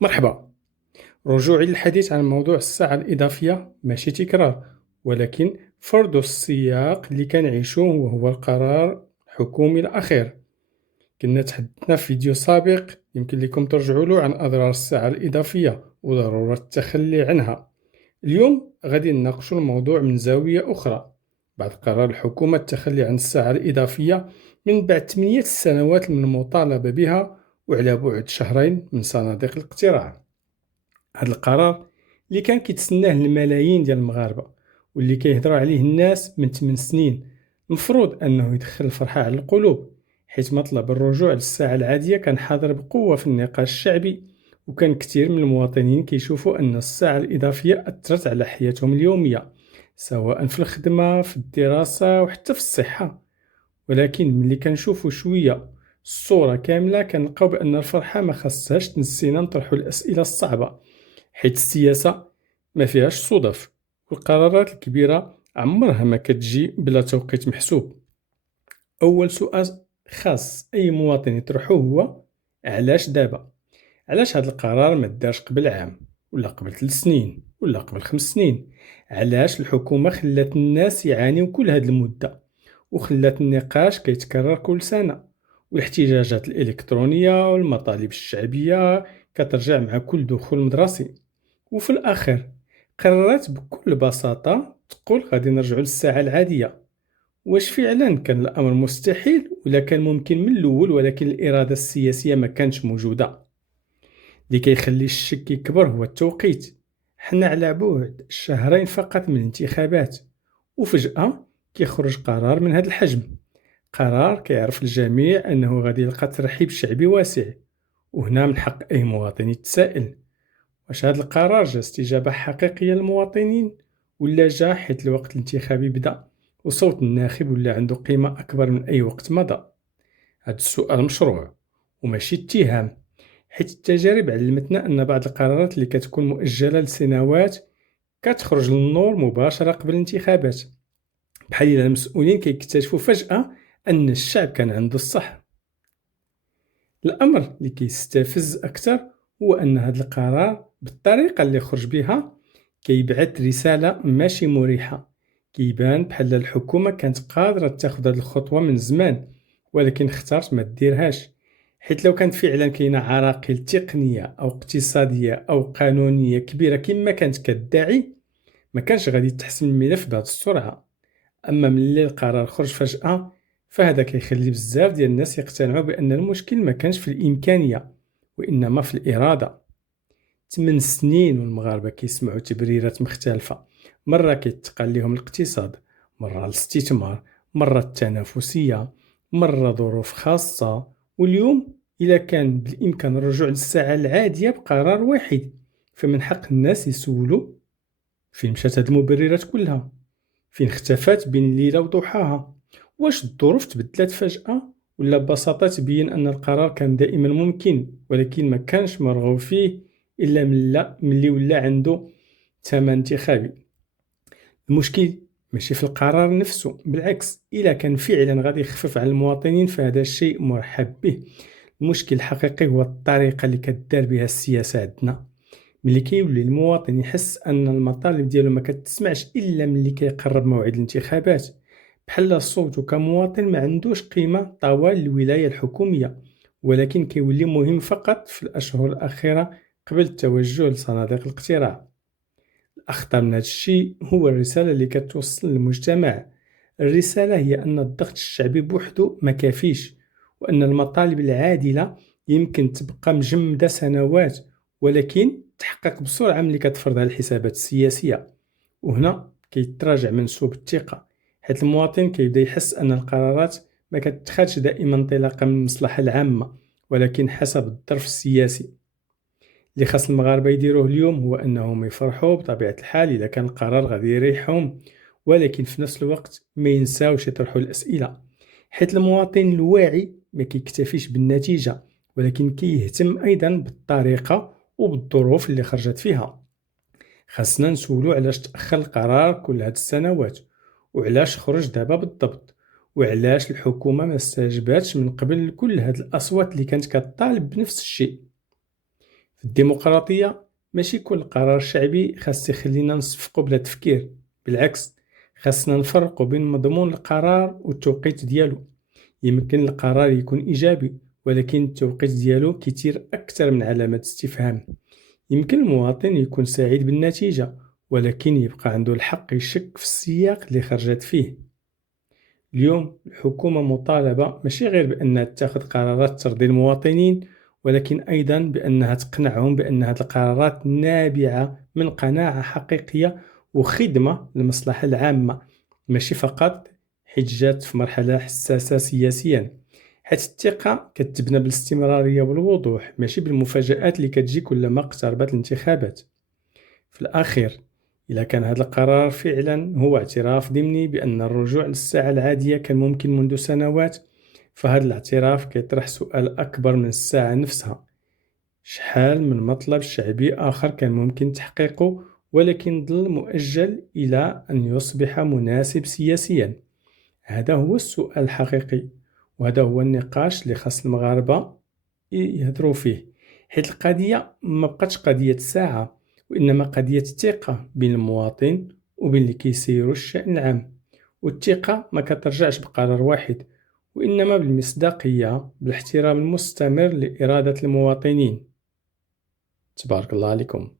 مرحبا. رجوعي للحديث عن موضوع الساعة الإضافية ماشي تكرار، ولكن فرض السياق اللي كنعيشوه وهو القرار الحكومي الأخير. كنا تحدثنا في فيديو سابق يمكن لكم ترجعوا له عن أضرار الساعة الإضافية وضرورة التخلي عنها. اليوم غادي نناقشوا الموضوع من زاوية أخرى، بعد قرار الحكومة التخلي عن الساعة الإضافية من بعد 8 سنوات من المطالبة بها وعلى بعد شهرين من صناديق الاقتراع. هذا القرار اللي كان كيتسناه الملايين ديال المغاربه واللي كيهضروا عليه الناس من 8 سنين المفروض انه يدخل الفرحه على القلوب، حيث مطلب الرجوع للساعه العاديه كان حاضر بقوه في النقاش الشعبي، وكان كثير من المواطنين كيشوفوا ان الساعه الاضافيه اثرت على حياتهم اليوميه، سواء في الخدمه في الدراسه وحتى في الصحه. ولكن ملي كنشوفوا شويه الصوره كامله كنلقاو بان الفرحه ما خاصهاش تنسينا نطرحوا الاسئله الصعبه، حيت السياسة ما فيهاش صدف، والقرارات الكبيرة عمرها ما كتجي بلا توقيت محسوب. أول سؤال خاص أي مواطن يطرحه هو: علاش دابا؟ علاش هذا القرار ما دارش قبل عام ولا قبل 3 سنين ولا قبل 5 سنين؟ علاش الحكومة خلات الناس يعانيو كل هاد المدة وخلات النقاش كيتكرر كل سنة، والاحتجاجات الإلكترونية والمطالب الشعبية كترجع مع كل دخول مدرسي؟ وفي الأخير قررت بكل بساطة تقول غادي نرجعوا للساعة العادية. واش فعلا كان الأمر مستحيل ولا كان ممكن من الأول ولكن الإرادة السياسية ما كانش موجودة؟ اللي كيخلي الشك يكبر هو التوقيت. حنا على بعد شهرين فقط من الانتخابات، وفجأة كيخرج قرار من هذا الحجم، قرار كيعرف الجميع أنه غادي يلقى ترحيب شعبي واسع. وهنا من حق أي مواطن يتساءل: واش هذا القرار جا استجابة حقيقية للمواطنين، ولا جا حيت الوقت الانتخابي بدا وصوت الناخب ولا عنده قيمة أكبر من أي وقت مضى؟ هذا السؤال مشروع وماشي اتهام، حيت التجارب علمتنا أن بعض القرارات اللي كتكون مؤجلة لسنوات كتخرج للنور مباشرة قبل الانتخابات، بحال إلا المسؤولين كيكتشفوا فجأة أن الشعب كان عنده الصح. الأمر اللي كيستفز أكثر هو أن هذا القرار بالطريقة اللي خرج بها كيبعث رسالة ماشي مريحة. كيبان بحال الحكومة كانت قادرة تاخد هذه الخطوة من زمان، ولكن اختارت ما ديرهاش، حيت لو كانت فعلا كاينة عراقيل تقنية أو اقتصادية أو قانونية كبيرة كما كانت كتدعي ما كانش غادي تحسم الملف بهذه السرعة. أما ملي القرار خرج فجأة فهذا كيخلي بزاف ديال الناس يقتنعوا بأن المشكل ما كانش في الإمكانية وإنما في الإرادة. 8 سنين والمغاربة كيسمعوا تبريرات مختلفة، مرة كيتقال لهم الاقتصاد، مرة الاستثمار، مرة التنافسية، مرة ظروف خاصة. واليوم إلا كان بالإمكان الرجوع للساعة العادية بقرار واحد، فمن حق الناس يسولوا: فين مشات هاد المبررات كلها؟ فين اختفت بين الليلة وضحاها؟ واش الظروف تبدلات فجأة، ولا ببساطة تبين أن القرار كان دائما ممكن ولكن ما كانش مرغوب فيه إلا ملي ولا عنده ثمن انتخابي؟ المشكل ماشي في القرار نفسه، بالعكس إلا كان فعلا غادي يخفف على المواطنين فهذا الشيء مرحب به. المشكل الحقيقي هو الطريقة اللي كدار بها السياسة عندنا. ملي كيولي المواطن يحس ان المطالب ديالو ما كتسمعش الا ملي كيقرب موعد الانتخابات، بحال صوتو كمواطن ما عندوش قيمة طوال الولاية الحكومية، ولكن كيولي مهم فقط في الأشهر الأخيرة قبل التوجه لصناديق الاقتراع. الأخطر من هذا الشيء هو الرسالة اللي كتوصل للمجتمع. الرسالة هي أن الضغط الشعبي بوحده ما كافيش، وأن المطالب العادلة يمكن تبقى مجمدة سنوات ولكن تحقق بسرعة ملي كتفرضها الحسابات السياسية. وهنا كيتراجع منسوب الثقة، حيث المواطن كيبدا يحس أن القرارات ما كتخادش دائما انطلاقا من المصلحة العامة ولكن حسب الظرف السياسي. اللي خاص المغاربة يديروه اليوم هو أنهم يفرحوا بطبيعة الحال إذا كان القرار غادي يريحهم، ولكن في نفس الوقت ما ينساوش يطرحوا الأسئلة، حيث المواطن الواعي ما كيكتفيش بالنتيجة ولكن كيهتم أيضا بالطريقة وبالظروف اللي خرجت فيها. خاصنا نسولو علاش تأخر القرار كل هاد السنوات، وعلاش خرج دابا بالضبط، وعلاش الحكومة ما استجابتش من قبل لكل هاد الأصوات اللي كانت كطالب بنفس الشيء. في الديمقراطية ماشي كل قرار شعبي خاص يخلينا نصفقو بلا تفكير، بالعكس خاصنا نفرقو بين مضمون القرار والتوقيت ديالو. يمكن القرار يكون إيجابي ولكن التوقيت ديالو كتير أكثر من علامة استفهام. يمكن المواطن يكون سعيد بالنتيجة ولكن يبقى عنده الحق يشك في السياق اللي خرجت فيه. اليوم الحكومة مطالبة ماشي غير بأنها تاخذ قرارات ترضي المواطنين، ولكن أيضا بأنها تقنعهم بأن هذه القرارات نابعة من قناعة حقيقية وخدمة للمصلحة العامة، ماشي فقط حجات في مرحلة حساسة سياسيا. حيث الثقة كتبنى بالاستمرارية والوضوح، ماشي بالمفاجآت اللي كتجي كلما اقتربت الانتخابات. في الأخير، إذا كان هذا القرار فعلا هو اعتراف ضمني بأن الرجوع للساعة العادية كان ممكن منذ سنوات، فهذا الاعتراف كيطرح سؤال أكبر من الساعة نفسها: شحال من مطلب شعبي آخر كان ممكن تحقيقه ولكن ظل مؤجل إلى أن يصبح مناسب سياسيا؟ هذا هو السؤال الحقيقي، وهذا هو النقاش اللي خاص المغاربة يهضروا فيه، حيث القضية ما بقاتش قضية ساعة، وإنما قضية ثقة بين المواطن وبين اللي كيسيروا الشأن العام. والثقة ما كترجعش بقرار واحد، وإنما بالمصداقية، بالاحترام المستمر لإرادة المواطنين. تبارك الله عليكم.